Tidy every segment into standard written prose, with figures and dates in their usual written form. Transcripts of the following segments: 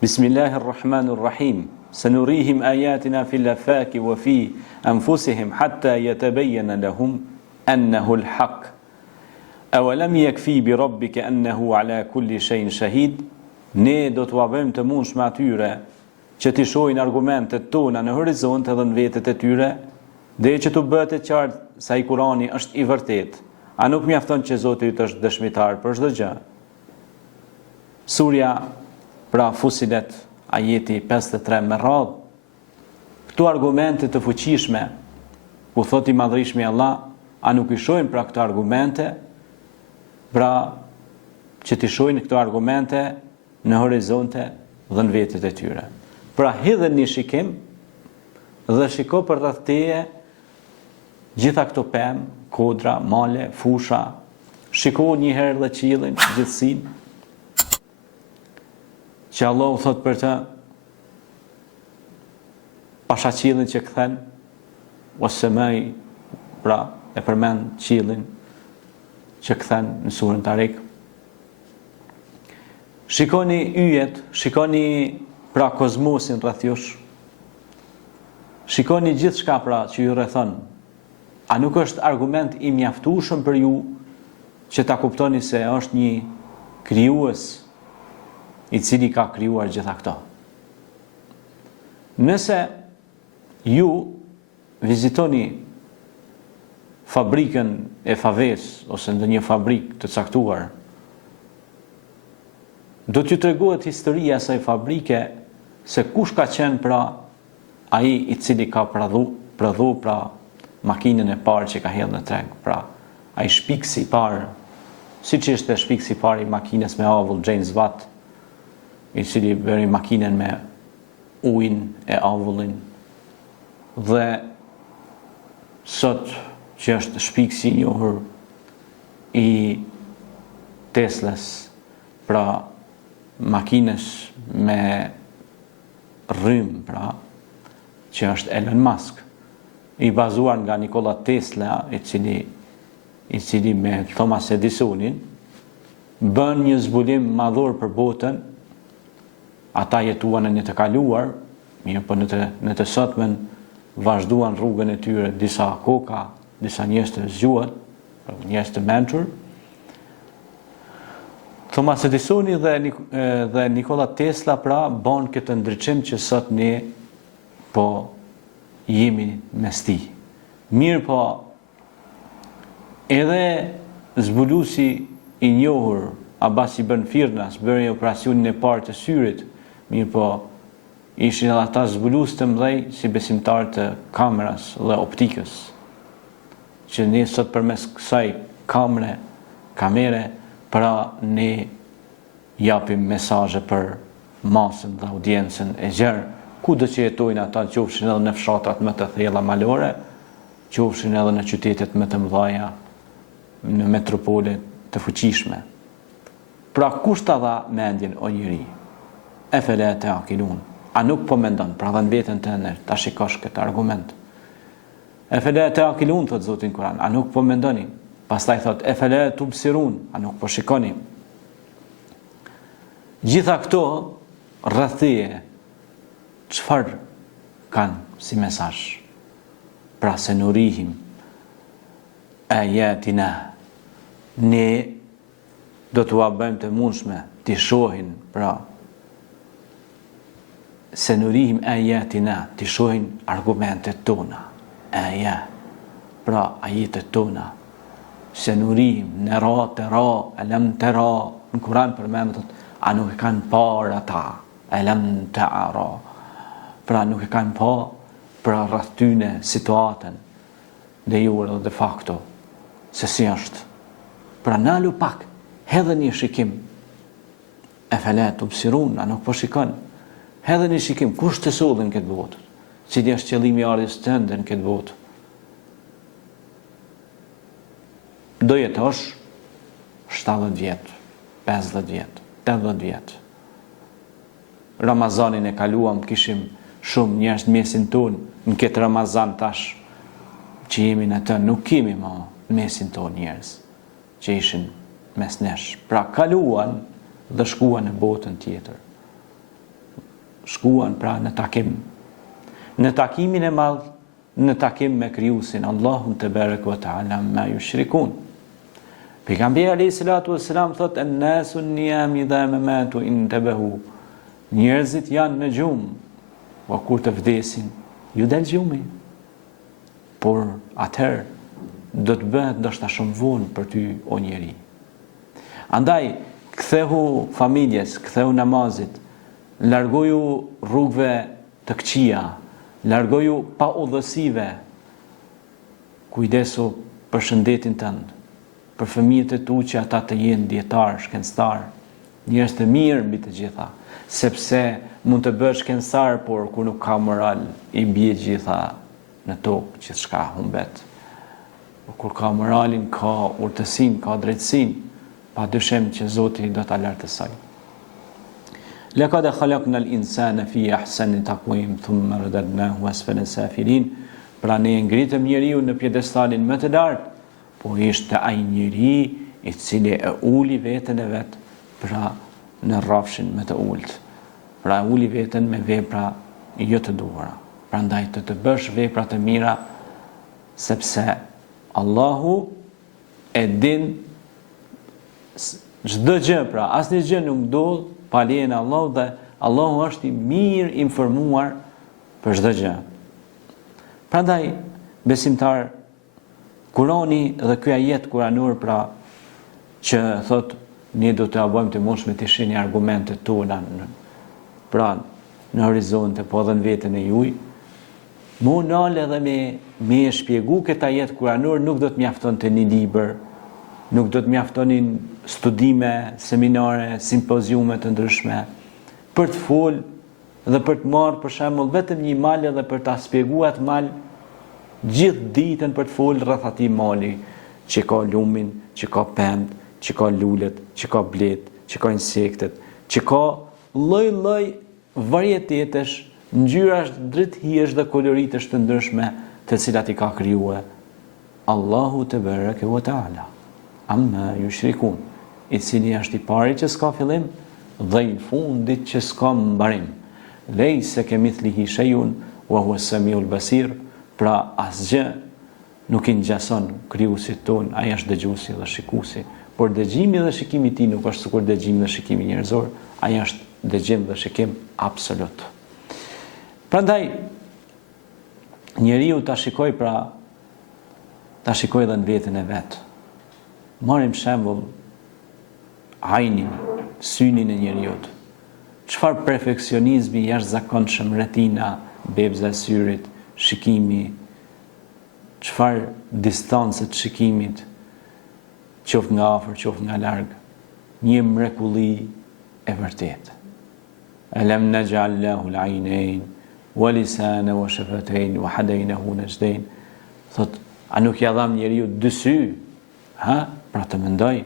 Bismillahirrahmanirrahim. Sanurihim ayatina fil afaki wa fi anfusihim hatta yatabayyana lahum annahu al-haq. Awalam yakfi bi rabbika annahu ala kulli shay'in shahid. Ne do t'u avëm të mundshme atyre që t'i shohin argumentet tona në horizont edhe në vetët e tyre, dhe që t'u bëhet e qartë sa i Kurani është i vërtet. A nuk mjafton që Zoti yt është dëshmitar për çdo gjë? Surja pra Fusilet, ajeti 53 me radhë, këto argumente të fuqishme, ku thot i madhrishmi Allah, a nuk i shohin pra këto argumente, pra që t'i shohin këto argumente në horizonte dhe në vetët e tyre. Pra hidhen një shikim dhe shiko për rreth teje gjitha këto pemë, kodra, male, fusha, shiko një herë dhe qiellin, gjithësinë, që Allah u thot për të pasha qiellin që kthen, ose mëj, pra e përmend qiellin që kthen në surën Tarik. Shikoni yjet, shikoni pra kozmosin rreth jush, shikoni gjithçka pra që ju rrethon. A nuk është argument i mjaftueshëm për ju që ta kuptoni se është një krijues i cili ka krijuar gjitha këto? Nëse ju vizitoni fabrikën e faves ose ndonjë fabrikë të caktuar, do t'ju tregohet historia e asaj fabrike, se kush ka qenë pra ai i cili ka prodhu pra makinën e parë që ka hedhur në treg, pra ai shpiksi i parë, siç ishte shpiksi i parë i makinës me avull James Watt, i cili bëri makinën me ujin e avullin, dhe sot që është shpiksi i njohur i Teslas, pra makinës me rrym, pra që është Elon Musk, i bazuar nga Nikola Tesla, i cili me Thomas Edisonin bën një zbulim madhor për botën. Ata jetuan në të kaluar, mirë po në të sotmen vazhduan rrugën e tyre disa koka, disa njerëz të zgjuar, njerëz të mençur. Thomas Edisoni dhe Nikola Tesla pra bën këtë ndriçim që sot ne po jemi mes tij. Mirë po, edhe zbuluesi i njohur Abbas ibn Firnas bëri operacionin e parë të syrit, mirë po ishin edhe ata zbulues të mëdhej si besimtar të kameras dhe optikës, që ne sot përmes kësaj kamere, pra ne japim mesazhe për masën dhe audiencën e gjerë, kudo që jetojnë ata, qofshin edhe në fshatrat më të thella malore, qofshin edhe në qytetet më të mëdha, në metropole të fuqishme. Pra kush ta dha mendjen o njeri? Efele te akilun. A nuk po mendon, pra dhe në vetën tënde ta shikosh këtë argument. Efele te akilun, thot Zoti në Kur'an, a nuk po mendoni? Pastaj thot efele tubsirun, a nuk po shikoni? Gjitha këto rreth teje çfarë kanë si mesazh? Pra se nurihim ayatina, ne do t'u bëjmë të mundshme t'i shohin, pra se nurihim ayatina, t'i shohin argumentet tona, pra ajetet tona, se nurihim, nera, tera, alam tera, në Kur'an përmendet, a nuk e kanë parë ata, alam ta'ara, pra nuk e kanë pa, pra rreth tyne situatën de jure dhe de facto, se si është. Pra nalu pak, hedhe një shikim, e felet u pësirun, a nuk po shikon, hedhe një shikim, kush të sollin këtë botë, cili është qëllimi i ardhjes tënde në këtë botë. Do jetosh 70 vjet, 50 vjet, 80 vjet. Ramazanin e kaluam, kishim shumë njerëz në mesin tonë, në këtë Ramazan tash që jemi në të, nuk kemi më në mesin tonë njerëz që ishin mes nesh. Pra kaluan dhe shkuan në botën tjetër. shkuan pra në takim. Në takimin e madh, në takim me krijuesin Allahun te bareke ve taala ma yushrikun. Pejgamberi alayhi salatu wassalam thot an-nasu niyam idha mamatu intabahu. Njerëzit janë në gjumë, po kur të vdesin, ju del gjumi. Por atëherë do të bëhet ndoshta shumë vonë për ty o njeri. Andaj, kthehu familjes, kthehu namazit, largoju rrugëve të këqija, largoju pa udhësive, kujdesu për shëndetin tënd, për fëmijët e tu që ata të jenë dietar, shkencëtar, njerëz të mirë mbi të gjitha, sepse mund të bësh shkencëtar, por kur nuk ka moral, i bie gjitha në tokë, gjithçka humbet. Kur ka moralin, ka urtësinë, ka drejtësinë, pa dyshim që Zoti do ta lartësoj. Laqad khalaqna al-insana fi ahsani taqwim thumma radadnahu asfala safilin. Pra ne ngritëm njeriu në pjedestalin më të lartë, po ishte ai njeri i cili e uli veten e vet, pra në rrafshin më të ulët. Pra uli veten me vepra jo të duhura. Prandaj të bësh vepra të mira, sepse Allahu e din çdo gjë, pra asnjë gjë nuk ndodh pa lejen e Allahut dhe Allahu është i mirë informuar për çdo gjë. Prandaj besimtar, Kurani dhe ky ajet kuranor pra që thot ne do të abojmë të moshme të shihni argumentet tona pra në horizonte po edhe në veten e juaj. Mo nale edhe me shpjegu këtë ajet kuranor nuk do të mjafton të një libër, nuk do të mjaftonin studime, seminare, simpoziume të ndryshme, për të folë dhe për të marrë për shembull vetëm një mal edhe për ta shpjeguar atë mal gjithë ditën për të folë rreth atij mali, që ka lumin, që ka pemt, që ka lulet, që ka blet, që ka insektet, që ka lloj-lloj varietetesh, ngjyrash, drejthijesh dhe koloritesh të ndryshme të cilat i ka krijuar Allahu te bareke ve taala. Amma yushrikun, i cili është i pari që s'ka fillim dhe i fundit që s'ka mbarim. Lejse kemithlihi shay'un wa huwa as-sami'ul basir. Pra asgjë nuk i ngjason krijuesit ton, ai është dëgjuesi dhe shikuesi, por dëgjimi dhe shikimi i tij nuk është sikur dëgjimi dhe shikimi njerëzor, ai është dëgjim dhe shikim absolut. Prandaj njeriu ta shikoj dhe në veten e vet. Marrim shembull ajnin, synin e njeriut. Çfarë perfeksionizmi jashtëzakonshëm, retina, bebza e syrit, shikimi, çfarë distancë të shikimit, qoftë nga afër, qoftë nga larg, një mrekulli e vërtetë. Alam naj'al lahu al-'aynayn wa lisana wa shafatayn wa hadaynahu najdayn. Thot, a nuk ja dham njeriu dy sy, pra të mendoj,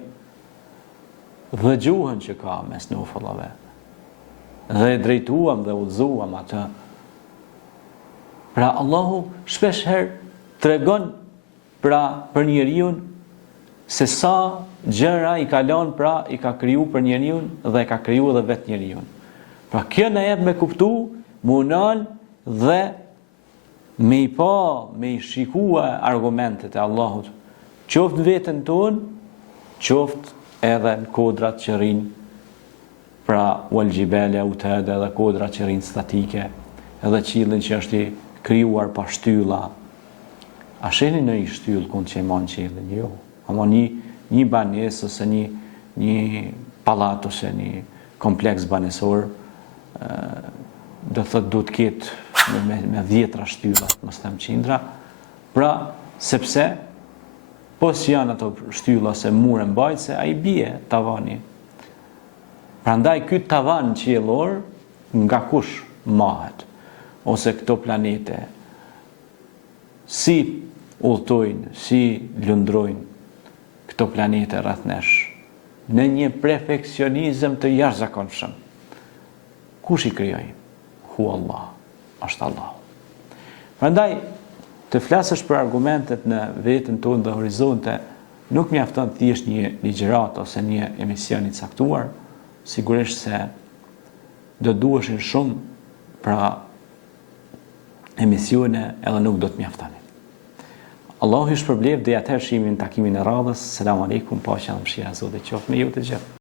dhe gjuhën që ka mes nufëllave, dhe drejtuam dhe udhëzuam atë. Pra Allahu shpesh herë tregon pra për njeriu se sa gjëra i ka lënë, pra i ka kriju për njeriu dhe e ka kriju edhe vetë njeriu. Pra kjo na jep me kuptu, mu nal dhe me i pa, me i shikua argumentet e Allahut, qoftë në veten tonë, qoftë edhe në kodrat që rinë, pra wal jibala autada dhe kodrat që rinë statike, edhe qiellin që është i krijuar pa shtylla. A shihni në një shtyllë kund që e man qiellin? Jo. Ama një banesë ose një pallat ose një kompleks banesor, do thot duhet të ketë me 10 shtylla, mos them qindra. Pra, sepse po si janë ato shtylla ose mure mbajtëse, ai bie tavani. Prandaj ky tavan qiellor nga kush mahet? Ose këto planete si udhtojnë, si lundrojnë këto planete rreth nesh në një perfeksionizëm të jashtëzakonshëm. Kush i krijoi? Hu Allah, është Allah. Prandaj të flasësh për argumentet në veten tonë dhe horizonte nuk mjafton thjesht një ligjërat ose një emision i caktuar, sigurisht se do duheshin shumë pra emisione edhe nuk do të mjaftani. Allahu ju shpërbleft dhe atëherë shimin takimin e radhës. Selam aleikum, paqja dhe mëshira e Zotit qoftë me ju të gjithë.